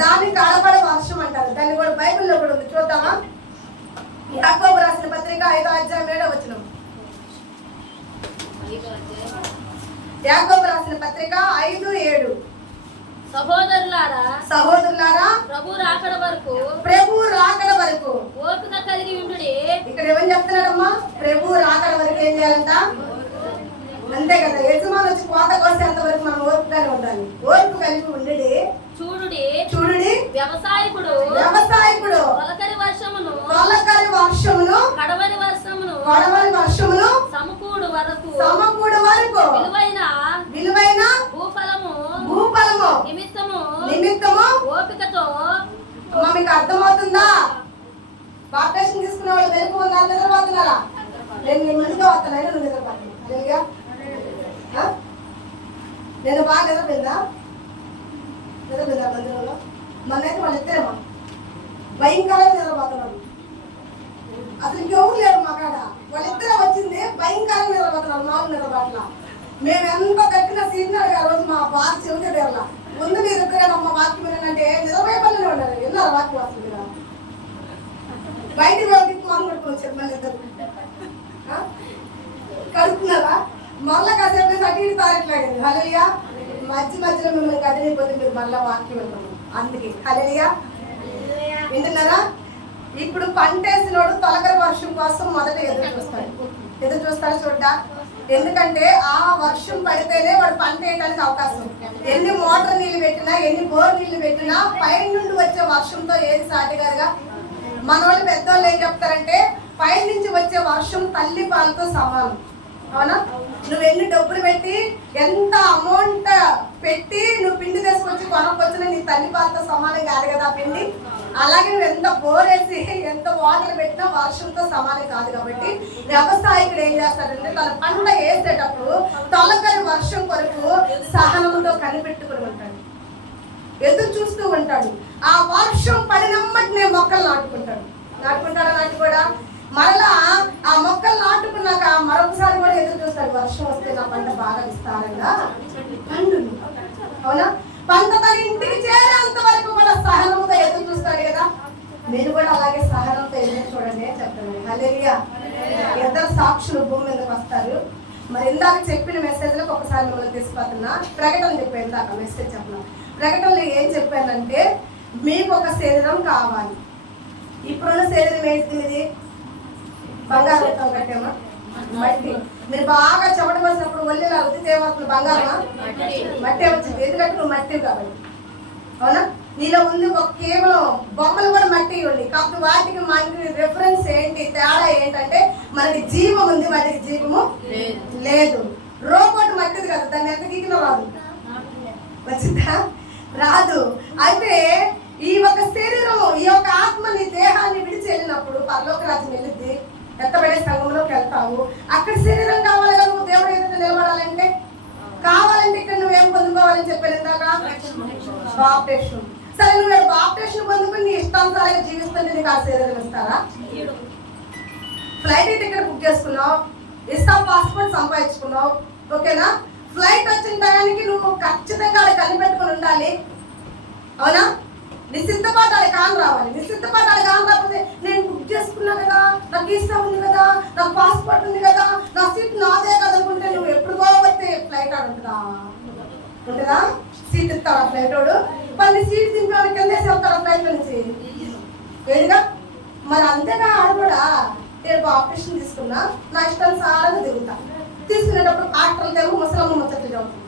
దాన్ని కడపడి వర్షం అంటారు. దాన్ని కూడా బైబిల్లో కూడా ఉంది. చూద్దామా? యాకోబు రాసిన పత్రిక 5వ అధ్యాయం 7వ వచనం. యాకోబు రాసిన పత్రిక 5:7. సహోదరులారా ప్రభు రాకడ వరకు ఓపిక కలిగి ఉండుడి. ఇక్కడ ఏమని చెప్తున్నాడమ్మా? ప్రభు రాకడ వరకు ఏం చేయాలంట? అంతే కదా. యజమాని వచ్చి కోత కోసేంత వరకు మనం ఓపికగానే ఉండాలి. ఓపిక కలిగి ఉండుడి. చూడుడి వ్యవసాయకుడు తొలకరి వర్షమును కడవరి వర్షమును సమకూడు వరకు విలువైన భూఫలము నిమిత్తము ఓపికతో. మీకు అర్థమవుతుందా? బాప్టిజం తీసుకునే వాళ్ళు వెలుగు ఉన్నారు, నిద్రపోతున్నారా? నేను ముందుగా వస్తున్నాను, నువ్వు నిద్రపోతున్నా. నేను బాగా నిద్రపోయిందా మందిరంలో? మొన్నైతే వాళ్ళు ఇద్దరేమో భయంకరంగా నిద్రపోతున్నాడు. అసలు ఇంకెవరు లేరు మా కాడ. వాళ్ళిద్దరే వచ్చింది భయంకరంగా నిద్రపోతున్నారు. మామూలు నిద్రపోట్ల. మేము ఎంత గట్టిగా సీనియర్ ఆ రోజు మా బాధ చెబితే దేవల ముందు మీరు ఇద్దరేనమ్మా వాక్యం వినంటే నిద్రపోయే పనులు ఉండాలి. విన్నారు వాక్యం వస్తుంది కదా. బయటికి వెళ్ళి మనం పడుకుని వచ్చారు మళ్ళీ ఇద్దరు కడుపుతున్నారా? మళ్ళా కాసేపు అటు ఇటు తారట్లాగండి. హల్లెలూయా. మధ్యలో మిమ్మల్ని కదిలిపోతే మీరు మళ్ళీ వాక్యం వెళ్తాము. అందుకే హల్లెలూయా. వింటున్నారా? ఇప్పుడు పంటేసినోడు తొలకరి వర్షం కోసం మొదట ఎదురు చూస్తాడు చూడ్డా. ఎందుకంటే ఆ వర్షం పడితేనే వాడు పంట వేయడానికి అవకాశం. ఎన్ని మోటార్ నీళ్లు పెట్టినా, ఎన్ని బోర్ నీళ్లు పెట్టినా పై నుండి వచ్చే వర్షంతో ఏది సాటి కాదుగా. మన వాళ్ళు పెద్దవాళ్ళు ఏం చెప్తారంటే పై నుంచి వచ్చే వర్షం తల్లి పాలతో సమానం. అవునా? నువ్వు ఎన్ని డబ్బులు పెట్టి ఎంత అమౌంట్ పెట్టి నువ్వు పిండి తీసుకొచ్చి కొనకొచ్చిన నీ తల్లి పాలతో సమానం కాదు కదా పిండి. అలాగే నువ్వు ఎంత బోరేసి ఎంత వాటర్ పెట్టినా వర్షంతో సమానం కాదు. కాబట్టి వ్యవసాయకుడు ఏం చేస్తాడంటే తన పంట వేసేటప్పుడు తొలకరి వర్షం కొరకు సహనంతో కనిపెట్టుకుని ఉంటాడు, ఎదురు చూస్తూ ఉంటాడు. ఆ వర్షం పడినమ్మటినే మొక్కలు నాటుకుంటాడా నాటుకోడా? మరలా ఆ మొక్కలు నాటుకున్నాక మరొకసారి కూడా ఎదురు చూస్తాడు, వర్షం వస్తే నా పంట బాగా విస్తారంగా పండు. అవునా? పంట తన ఇంటికి చేరేంత వరకు కూడా సహనంతో ఎదురు చూస్తాడు కదా. మీరు కూడా అలాగే సహనంతో ఎదురు చూడండి చెప్పండి. హల్లెలూయా. ఇద్దరు సాక్షులు భూమి మీదకి వస్తారు. మరి ఇందాక చెప్పిన మెసేజ్లకు ఒకసారి మిమ్మల్ని తీసుకుపోతున్నా. ప్రకటన చెప్పాను, ఇందాక మెసేజ్ చెప్పిన ప్రకటనలో ఏం చెప్పానంటే మీకు ఒక శరీరం కావాలి. ఇప్పుడున్న శరీరం ఏంటి? ఇది బంగారంతో కట్టామా? మట్టి. మీరు బాగా చెమట వచ్చినప్పుడు ఒళ్ళిలా ఉద్దితే ఏమవుతుంది? బంగారమా? మట్టే వచ్చింది. ఎందుకంటే నువ్వు మట్టి కాబట్టి. అవునా? నీలో ఉంది ఒక కేవలం బొమ్మలు కూడా మట్టి ఉండి. కాబట్టి వాటికి మనకి రిఫరెన్స్ ఏంటి, తేడా ఏంటంటే మనకి జీవం ఉంది, వాటికి జీవము లేదు. రోబోట్ మట్టిది కదా, దాన్ని ఎంత గీకినా రాదు. వచ్చిందా? రాదు. అయితే ఈ ఒక శరీరము, ఈ యొక్క ఆత్మ నీ దేహాన్ని విడిచి వెళ్ళినప్పుడు పరలోక రాజ్యం వెళ్ళిద్ది. ఎత్తబడే సంఘంలోకి వెళ్తావు. అక్కడ శరీరం కావాలి కదా, నువ్వు దేవుడు ఏదైతే నిలబడాలంటే. కావాలంటే ఇక్కడ నువ్వేం పొందుకోవాలని చెప్పాను ఇందాక, బాప్టిజం. సరే, నువ్వు బాప్టిజం పొందుకుని నీ ఇష్టానుసారంగా జీవిస్తుంటే నీకు ఆ శరీరం ఇస్తారా? ఫ్లైట్ టికెట్ బుక్ చేసుకున్నావు, పాస్పోర్ట్ సంపాదించుకున్నావు, ఓకేనా? ఫ్లైట్ వచ్చిన టయానికి నువ్వు ఖచ్చితంగా అది కనిపెట్టుకుని ఉండాలి. అవునా? నీ సిద్ధపాటాలు కాని రావాలి. నీ సిద్ధపాటాలు కాని రాకపోతే నేను బుక్ చేసుకున్నా కదా, నాకు వీసా ఉంది కదా, నాకు పాస్పోర్ట్ ఉంది కదా, నా సీట్ నాదే కదా అనుకుంటే నువ్వు ఎప్పుడు పోతే ఫ్లైట్ ఆడు ఉంటుందా? సీట్ ఇస్తావా ఫ్లైట్ వాడు? మళ్ళీ సీట్ దింపి కిందేసి వెళ్తారా ఫ్లైట్ నుంచి? ఏదిగా మరి అంతేగా ఆడు కూడా. నేను ఆపరేషన్ తీసుకున్నా, నా ఇష్టానుసారంగా దిగుతా. తీసుకునేటప్పుడు డాక్టర్లు ఏమో ముసలమ్మ ముచ్చట్లు చదువుతుంది,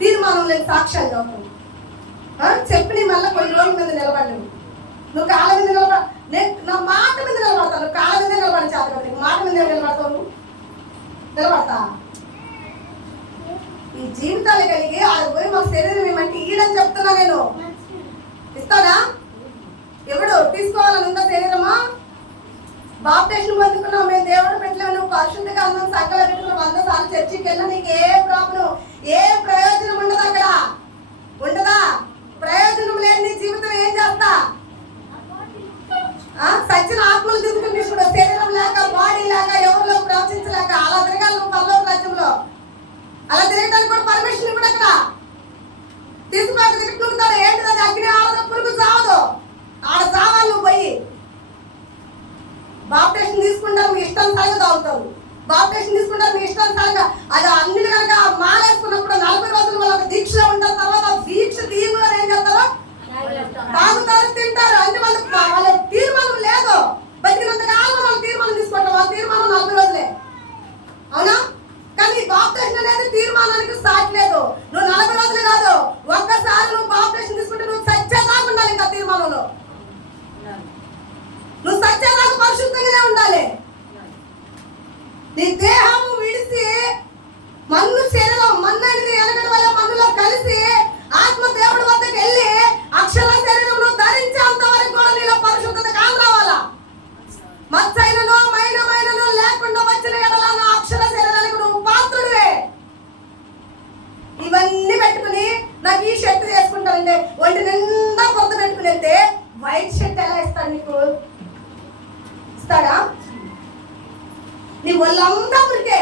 తీర్మానం లేని సాక్ష్యాలు చదువుతుంది. చెప్పి మళ్ళీ కొన్ని రోజుల మీద నిలబడలేవు. నువ్వు కాళ్ళ మీద నేను నా మాట మీద నిలబడతాను. నువ్వు కాళ్ళ మీద నిలబడి చేత కదా, నీకు మాట మీద నిలబడతావు. నిలబడతా? ఈ జీవితాలు కలిగి ఆడు పోయి మా శరీరం ఏమంటే ఈడని చెప్తున్నా నేను. ఇస్తాడా? ఎవడు తీసుకోవాలని ఉందా శరీరమా? బాప్టిజం పొందుకున్నావు, మేము దేవుడు పెట్టలేము, నువ్వు పరిశుద్ధిగా అందరం సంకల పెట్టుకున్న 100 సార్లు చర్చికి వెళ్ళినా నీకు ఏ ప్రాబ్లం, ఏ ప్రయోజనం ఉండదు. అక్కడ ఉండదా? ప్రయోజనం లేని నీ జీవితం ఏం చేస్తా? సచిన ఆత్మలు తీసుకుని తీసుకుంటా, శరీరం లేక, బాడీ లేక, ఎవరిలో ప్రవచించలేక అలా తిరగాలి నువ్వు పరలోక రాజ్యంలో. అలా తిరగడానికి కూడా పర్మిషన్ ఇవ్వడు. అక్కడ తీసుకుని తిరుగుతాడు. ఏంటిది? అది అగ్ని ఆడదు, పురుగు చావదు. ఆడ చావాలి నువ్వు పోయి. బాప్టిజం తీసుకుంటారు, మీ ఇష్టానుసారంగా తాగుతావు. బాప్టిజం తీసుకుంటారు, మీ ఇష్టానుసారంగా. అది అన్ని కనుక మాలేసుకున్నప్పుడు 40 రోజులు వాళ్ళ దీక్షలో ఉంటారు. తర్వాత దీక్ష తీయగా ఏం చేస్తారు? తాగుతారు, తింటారు. అంటే వాళ్ళ తీర్మానం లేదు. బతికినంత కాలం వాళ్ళ తీర్మానం తీసుకుంటారు. వాళ్ళ తీర్మానం 40 రోజులే. అవునా? కానీ బాప్టిజం అనేది తీర్మానానికి స్టార్ట్ లేదు. నువ్వు 40 రోజులు కాదు, ఒక్కసారి నువ్వు బాప్టిజం తీసుకుంటే నువ్వు సత్యదాకా ఉండాలి. ఇంకా తీర్మానంలో నువ్వు సత్యదాకా పరిశుద్ధంగానే ఉండాలి. నీ దేహము విడిచి మన్ను శరీరం మన్నది ఎనగడ వల్ల మన్నులో కలిసి ఆత్మ దేవుడి వద్దకు వెళ్ళి అక్షర శరీరంలో ధరించేంత వరకు కూడా నీలో పరిశుద్ధత కాని రావాలా. మచ్చైనను మైనమైనను లేకుండా వచ్చిన ఎడల నా అక్షర శరీరానికి నువ్వు పాత్రుడివే. ఇవన్నీ పెట్టుకుని నాకు ఈ షర్ట్ వేసుకుంటానంటే ఒంటి నిండా కొత్త పెట్టుకుని వెళ్తే వైట్ షర్ట్ ఎలా ఇస్తాడు నీకు? ఇస్తాడా? నీ ఒళ్ళంతా మురికి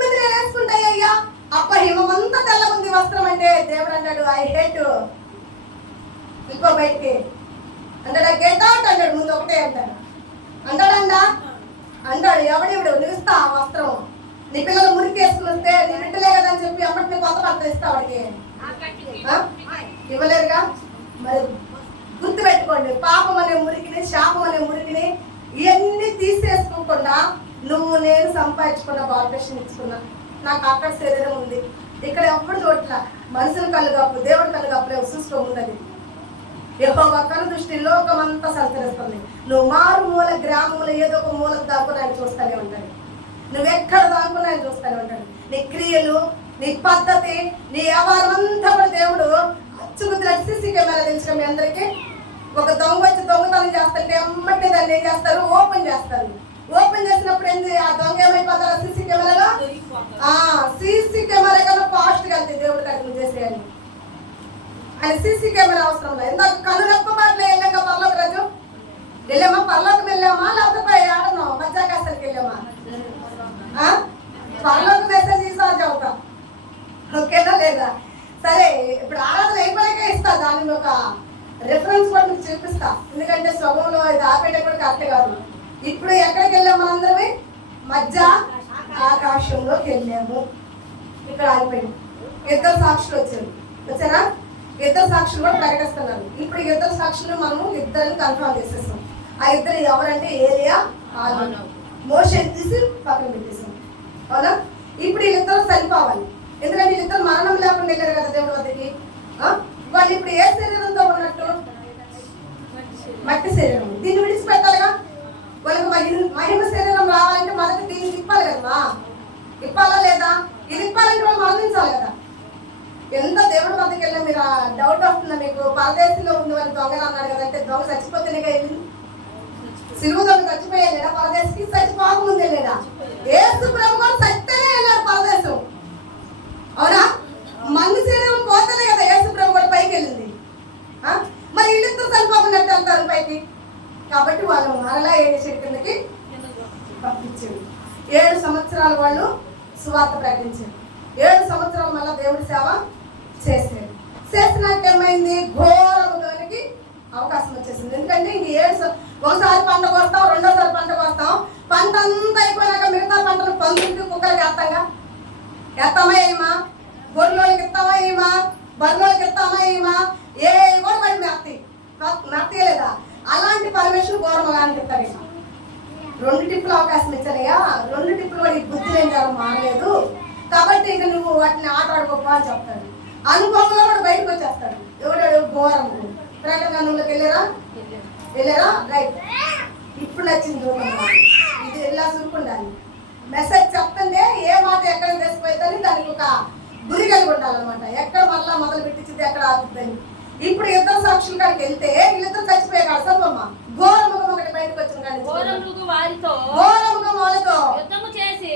మీద నేను వేసుకుంటాయ్యా. అప్ప హిమమంతా తెల్లగుంది వస్త్రం అంటే దేవుడు అంటాడు ఐ హేట్. ఇంకో బయటికి అంటాడు గెట్ అవుట్ అంటాడు. ముందు ఒకటే అంటాడండా అంటాడు. ఎవడెవడు నువ్వు ఇస్తా వస్త్రం? నీ పిల్లలు మురికి వేసుకుని వస్తే నీ బిడ్డలే కదా అని చెప్పి అప్పటి నీ కొత్త బట్టలు ఇస్తా వాడికి? ఇవ్వలేరుగా. మరి గుర్తు పెట్టుకోండి, పాపం అనే మురికిని, శాపం అనే మురికిని ఇవన్నీ తీసేసుకోకుండా నువ్వు నేను సంపాదించుకున్న బాప్టిజం ఇచ్చుకున్నా, నాకు అక్కడ శరీరం ఉంది. ఇక్కడ ఎప్పుడు చోట్ల మనుషులు కళ్ళు కప్పు, దేవుడి కళ్ళు కప్పులే చూసుకోమున్నది. యెహోవా కను దృష్టి లోకమంతా సంచరిస్తుంది. నువ్వు మారు మూల గ్రామంలో ఏదో ఒక మూలకు దాక్కుని ఆయన చూస్తూనే ఉంటాడు. నువ్వెక్కడ దాక్కున్నా ఆయన చూస్తూనే ఉంటాడు. నీ క్రియలు, నీ పద్ధతి, నీ వ్యవహారం అంతా కూడా దేవుడు అచ్చుగుద్దిన సీసీ కెమెరా తెలుసు మీ అందరికీ. ఒక దొంగ వచ్చి దొంగతనం చేస్తుంటే అమ్మటే దాన్ని ఏం చేస్తారు, ఓపెన్ చేస్తారు. ఓపెన్ చేసినప్పుడు ఏంటి, ఆ దొంగ ఏమైపోతారు సీసీ కెమెరాలో? సీసీ కెమెరా కన్నా ఫాస్ట్ గా వెళ్తే దేవుడు కడుపు చేసేయాలి. ఆయన సీసీ కెమెరా అవసరం లేదు. ఇందాక కనురెప్ప మాటలు వెళ్ళాక పర్లోక రాజు వెళ్ళామా, పర్లోకం వెళ్ళామా, లేకపోతే ఆడను మధ్యాకాశానికి వెళ్ళామా? పర్లోకం మెసేజ్ ఈసారి చదువుతా, ఓకేనా లేదా? సరే, ఇప్పుడు ఆరాధన అయిపోయాక ఇస్తా, దాన్ని ఒక రిఫరెన్స్ కూడా మీకు చూపిస్తా. ఎందుకంటే స్వభంలో ఇది ఆపేట కూడా కరెక్ట్ కాదు. ఇప్పుడు ఎక్కడికి వెళ్ళాము మనందరమే? మధ్య ఆకాశంలోకి వెళ్ళాము. ఇక్కడ ఆగిపోయాము. ఇద్దరు సాక్షులు వచ్చారా? ఇద్దరు సాక్షులు కూడా ప్రకటిస్తున్నారు. ఇప్పుడు ఇద్దరు సాక్షులు మనము ఇద్దరిని కన్ఫర్మ్ చేసేస్తాం. ఆ ఇద్దరు ఎవరంటే ఏలియా, మోషే తీసి పక్కన పెట్టేసాం. అవునా? ఇప్పుడు వీళ్ళిద్దరు చనిపోవాలి. ఎందుకంటే వీళ్ళిద్దరు మరణం లేకుండా వెళ్ళారు కదా దేవుడి వద్దకి. వాళ్ళు ఇప్పుడు ఏ శరీరంతో ఉన్నట్టు? మట్టి శరీరం. దీన్ని విడిచిపెట్టాలిగా. వాళ్ళకి మహిమ శరీరం రావాలంటే మొదటి దీన్ని తిప్పాలి కదమ్మా. ఇప్పాలా లేదా? ఇది ఇప్పాలంటే వాళ్ళు మరణించాలి కదా. ఎంత దేవుడి వద్దకి వెళ్ళా మీరు డౌట్ వస్తుందా మీకు? పరదేశంలో ఉంది వాళ్ళు దొంగలు అన్నాడు కదా, అంటే దొంగ చచ్చిపోతేనే వెళ్ళింది. సిలువ దొంగ చచ్చిపోయలేడా పరదేశికి? చచ్చిపోకముందు వెళ్ళాడా? యేసు ప్రభు కూడా చచ్చితేనే వెళ్ళాడు పరదేశం. అవునా? మన్ను శరీరం పోతేనే కదా యేసు ప్రభు కూడా పైకి వెళ్ళింది. మరి వీళ్ళిద్దరు చనిపోతున్నట్టు వెళ్తారు పైకి. కాబట్టి వాళ్ళు మరలా ఏడు కిందకి పంపించారు. 7 సంవత్సరాలు వాళ్ళు సువార్త ప్రకటించారు. 7 సంవత్సరాలు మళ్ళీ దేవుడి సేవ చేశారు. చేసినాక ఏమైంది? ఘోరముగానికి అవకాశం వచ్చేసింది. ఎందుకంటే ఇంక 7 ఒకసారి పంట కోస్తాం, రెండోసారి పంట కోస్తాం. పంట అంతా అయిపోయినాక మిగతా పంటను పందులకి, కుక్కలకి ఎత్తామా ఏమా? గొర్రెలకి ఇస్తామా ఏమా? బర్రెలకి ఇస్తామా ఏమా? ఏ కూడా మరి మెత్తలేదా? అలాంటి పరమేశ్వరుడు ఘోరముగానికి ఇస్తాడు. 2 టిప్పులు అవకాశం ఇచ్చారయ్యా. 2 టిప్పులు వాడి బుద్ధి లేని కాలం మారలేదు కాబట్టి ఇక నువ్వు వాటిని ఆట ఆడుకోపో అని చెప్తాడు. అనుభవంలో కూడా బయటకు వచ్చేస్తాడు. ఎవడాడు? ఘోరము. ప్రకటన గ్రంథంలోకి వెళ్ళారా? రైట్. ఇప్పుడు నచ్చింది చూడమ్మా. ఇది ఇలా చూరుకుండాలి. మెసేజ్ చెప్తుందే ఏ మాట ఎక్కడ తెసిపోతుందని దానికి ఒక గురి కలిగి ఉండాలన్నమాట. ఎక్కడ మళ్ళా మొదలు పెట్టించింది, ఎక్కడ ఆపుతుందని. ఇప్పుడు ఇద్దరు సాక్షుల కాడికి వెళ్తే వీళ్ళిద్దరు చచ్చిపోయే కాదు సర్వమ్మ. ఘోరముఖం ఒకటి బయటకు వచ్చిన కానీ ఘోరముఖం వాళ్ళతో యుద్ధము చేసి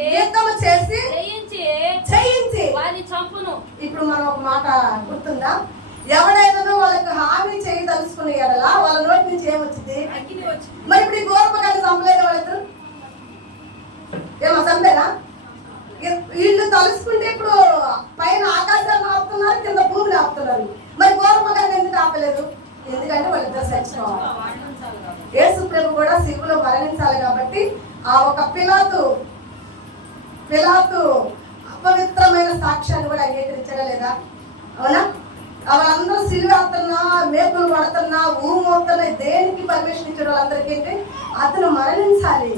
చేయించి వారిని చంపును. ఇప్పుడు మనం ఒక మాట గుర్తుందా? ఎవడైనా వాళ్ళకి హామీ చేయి తలుసుకునే ఎడలా వాళ్ళ నోటి నుంచి ఏమొచ్చింది? మరి ఇప్పుడు ఈ ఘోరముఖాన్ని చంపలేదు వాళ్ళిద్దరు. ఏమో చంపేరా? వీళ్ళు తలుసుకుంటే ఇప్పుడు పైన ఆకాశాన్ని ఆపుతున్నారు, కింద భూమిని ఆపుతున్నారు. మరి ఘోరముఖాన్ని ఎందుకు ఆపలేదు? ఎందుకంటే వాళ్ళిద్దరు చచ్చిపోవాలి. యేసు ప్రభు కూడా సిలువలో మరణించాలి కాబట్టి ఆ ఒక పిలాతు అపవిత్రమైన సాక్ష్యాన్ని కూడా అంగీకరించడా లేదా? అవునా? వాళ్ళందరూ సిలువేస్తున్నా, మేకులు పడుతున్నా, ఊమవుతున్నా, దేనికి పర్మిషన్ ఇచ్చాడు వాళ్ళందరికీ అంటే అతను మరణించాలి,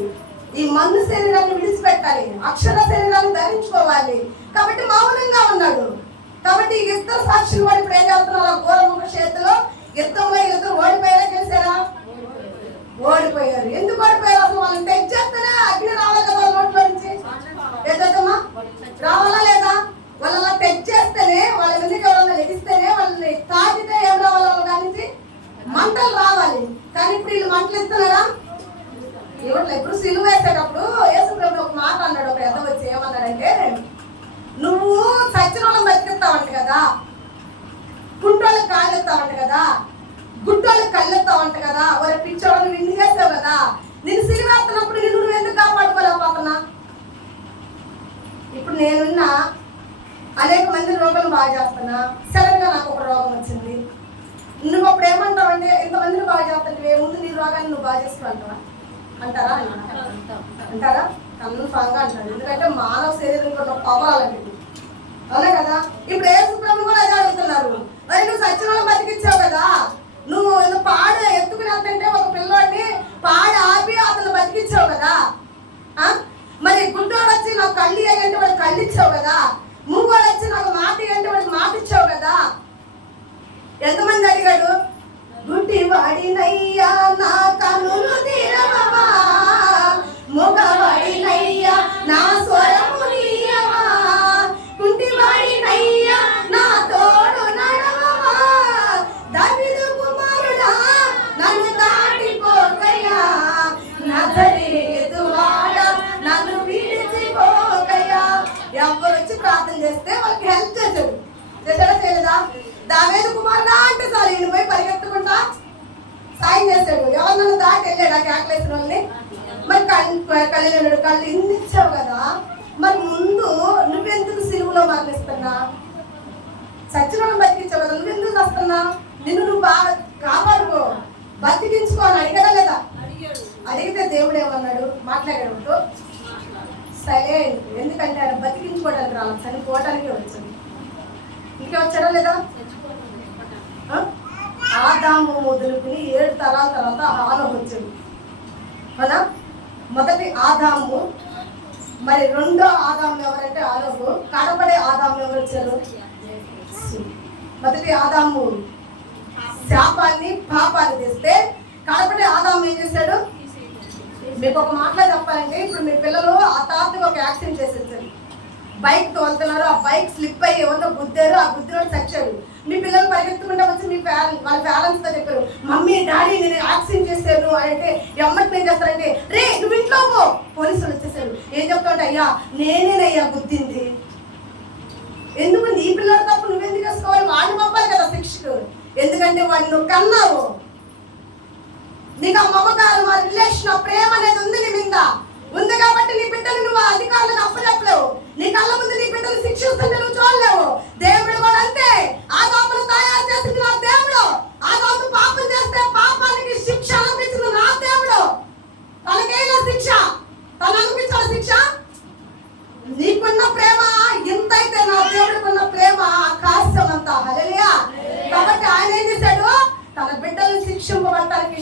ఈ మన్ను శరీరాన్ని విడిచిపెట్టాలి, అక్షర శరీరాన్ని ధరించుకోవాలి. కాబట్టి మౌనంగా ఉన్నాడు. కాబట్టి ఈ ఇద్దరు సాక్షులు కూడా ఇప్పుడు ఏం చేస్తున్నారు? ఘోరముఖ చేతిలో యుద్ధంలో ఇద్దరు ఓడిపోయారా గెలిచారా? ఓడిపోయారు. ఎందుకు ఓడిపోయారు? అసలు వాళ్ళని తెచ్చేస్తేనే అగ్ని రావాలి కదా వాళ్ళ నోట్లో నుంచి. ఏదమ్మా రావాలా లేదా? వాళ్ళ తెచ్చేస్తేనే, వాళ్ళ ఎందుకు ఎవరన్నా లెగిస్తేనే, వాళ్ళని తాకితే ఏం రావాలి? వాళ్ళ దానికి మంటలు రావాలి. కానీ ఇప్పుడు వీళ్ళు మంటలు ఇస్తున్నారా? ఇవ్వట్లేదు. ఇప్పుడు సిలువ వేసేటప్పుడు యేసు ప్రభు ఒక మాట అన్నాడు. ఒక ఎద్ద వచ్చి ఏమన్నాడంటే, నువ్వు సచ్చిన వాళ్ళని బతికిస్తావంట కదా, కుంటోళ్ళకి కాళ్ళు ఎత్తావంట కదా, గుట్టోళ్ళకి కళ్ళు ఎత్తావంట కదా, వాళ్ళ పిచ్చోళ్ళని నిన్ను చేస్తావు కదా, నిన్ను సిలువేస్తున్నప్పుడు నువ్వు ఎందుకు కాపాడుకోలేకపోతున్నా? ఇప్పుడు నేనున్న అనేక మంది రోగులు బాగా చేస్తున్నా, సడన్ గా నాకు ఒక రోగం వచ్చింది. నువ్వు అప్పుడు ఏమంటావు అంటే, ఇంతమందిని బాగా చేస్తుంటే ముందు నీ రోగాన్ని నువ్వు బాగా చేసుకోవాలంటావా? అంటారా? కన్ఫామ్గా అంటారు. ఎందుకంటే మానవ శరీరం కూడా పవర్ అలాంటిది. అవునా కదా? ఇప్పుడు యేసు ప్రభు కూడా అదే అడుగుతున్నారు. మరి నువ్వు సత్యంలో బతికించావు కదా, నువ్వు పాడు ఎత్తుకుని వెళ్తుంటే ఒక పిల్లోడిని పాడు ఆపి అతను బతికించావు కదా. మరి గుడ్డోడు వచ్చి నాకు కళ్ళు అంటే వాడు కళ్ళు ఇచ్చావు కదా, మూగోడు వచ్చి నాకు మాట అంటే వాడికి మాట ఇచ్చావు కదా. ఎంతమంది అడిగాడు? గుడ్డి వాడినయ్యా నా కనులు తీరవా, మూగవాడినయ్యా నా లేదా కేకలేసిన వాళ్ళని? మరి కళ్యాణుడు కళ్ళు ఇన్ని ఇచ్చావు కదా, మరి ముందు నువ్వెందుకు సిలువలో మరణిస్తున్నా? చచ్చిన బతికించావు కదా, నువ్వెందుకు వస్తున్నా? నిన్ను నువ్వు బాగా కాపాడుకో, బతికించుకో అని అడిగదా లేదా? అడిగితే దేవుడు ఏమన్నాడు? మాట్లాడాడు. సరే, ఎందుకంటే ఆయన బతికించుకోవడానికి రావాలి, చనిపోవటానికి వచ్చింది. ఇంకే వచ్చాడా లేదా? ఆదాము మొదలుకుని 7 తరాల తర్వాత హానోకు వచ్చింది అవునా? మొదటి ఆదాము, మరి రెండో ఆదాము ఎవరంటే హానోకు. కడపడే ఆదాము ఎవరు వచ్చారు? మొదటి ఆదాము శాపాన్ని పాపాన్ని తెస్తే కడపడే ఆదాము ఏం చేశాడు? మీకు ఒక మాటలో చెప్పాలంటే, ఇప్పుడు మీ పిల్లలు హఠాత్తుగా ఒక యాక్సిడెంట్ చేసేసారు, బైక్ తోలుతున్నారు, ఆ బైక్ స్లిప్ అయ్యి ఎవరినో గుద్దారు, ఆ గుద్దినోడు చచ్చాడు. మీ పిల్లలు పరిగెత్తుకుంటా వచ్చి మీ వాళ్ళ పేరెంట్స్ తో చెప్పారు, మమ్మీ డాడీ నేను యాక్సిడెంట్ చేశాను అంటే ఎమ్మటి ఏం చేస్తారంటే, రే నువ్వు ఇంట్లో పో. పోలీసులు వచ్చేసారు. ఏం చెప్తాంటే, అయ్యా నేనేనయ్యా గుద్దింది. ఎందుకు నీ పిల్లలు తప్పు నువ్వెందుకు వేసుకోవాలి? వాడిని పంపాలి కదా శిక్షకు. ఎందుకంటే వాడిని నువ్వు కన్నావు, నీకు ఆ మమకారం, ఆ రిలేషన్, ఆ ప్రేమ అనేది ఉంది నీ మీద ఉంది కాబట్టి నీ బిడ్డలు నువ్వు అధికారులను అప్పచెప్పలేవు. నీ కళ్ళ ముందు నీ బిడ్డలు శిక్షిస్తుంటే నువ్వు చూడలేవు. దేవుడు కూడా అంతే. ఆదామును తయారు చేసింది నా దేవుడు. ఆదాము పాపం చేస్తే పాపానికి శిక్ష అనిపించింది నా దేవుడు. తనకేలా శిక్ష? తను అనిపించాల శిక్ష? నీకున్న ప్రేమ ఇంతైతే నా దేవుడికున్న ప్రేమ ఆకాశమంతా. హల్లెలూయా. కాబట్టి ఆయన ఏం చేశాడు? తన బిడ్డలను శిక్షింపబడటానికి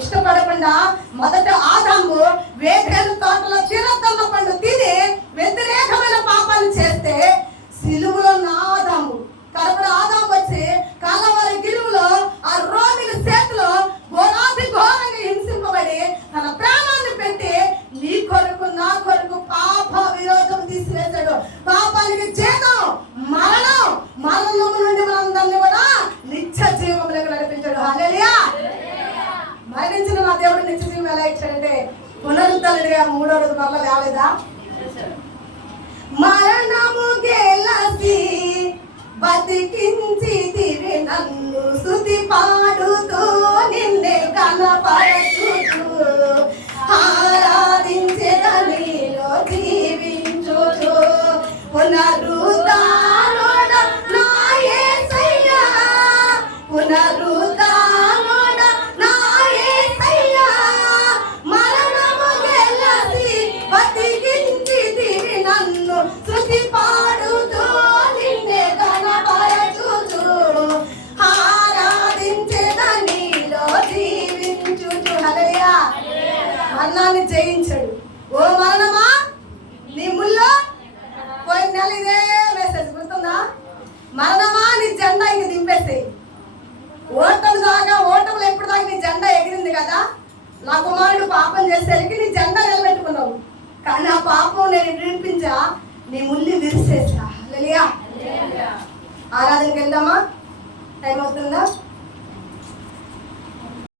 ఇష్టపడకుండా మొదట ఆదాము వేరేను తోటలో చిరతమ్మ పండు తిని వ్యతిరేకమైన పాపాలు చేస్తే, సిలువలో నా ఆదాము కడపడ ఆదాము వచ్చి కలవరి గిరువులో ఆ రోమిల చేతిలో ఘోరంగా హింసింపబడి తన ప్రాణాన్ని పెట్టి నీ కొరకు నా కొరకు పాప విరోధం తీసివేశాడు. పాపానికి జీతం మరణం, మరణం నుండి మనందరినీ కూడా నిత్య జీవంలోకి నడిపించాడు. హల్లెలూయా. మరణించిన నా దేవుడు నిత్య జీవం ఎలా ఇచ్చాడంటే, పునరుద్ధరణగా 3వ రోజు మరలా లేవలేదా? మరణము గెలసి బతికించితివి నన్ను, స్తుతి పాడుతూ నిన్నే కనపరచుతూ ఆరాధించెదనిలో జీవించుచు పునరుద్ధానుడ నా యేసయ్యా, పునరుద్ధానుడ నా యేసయ్యా. మరణము గెలసి బతికించితివి నన్ను, స్తుతి పాడుతూ నిన్నే కనపరచుచు ఆరాధించెదనిలో జీవించుచు. హల్లెలూయా. మరణాన్ని జయించాడు. ఓ మరణమా నీ ముల్లో పోయిన నెల ఇదే మెసేజ్ గుర్తుందా? మరణమా నీ జెండా ఇంక దింపేసేయి. ఓటములు ఎప్పుడు దాకా నీ జెండా ఎగిరింది కదా. నా కుమారుడు పాపం చేసేసరికి నీ జెండా నిలబెట్టుకున్నావు, కానీ ఆ పాపం నేను వినిపించా, నీ ముల్లి విరిసేసా. హల్లెలూయా. ఆరాధనకి వెళ్దామా? టైం అవుతుందా?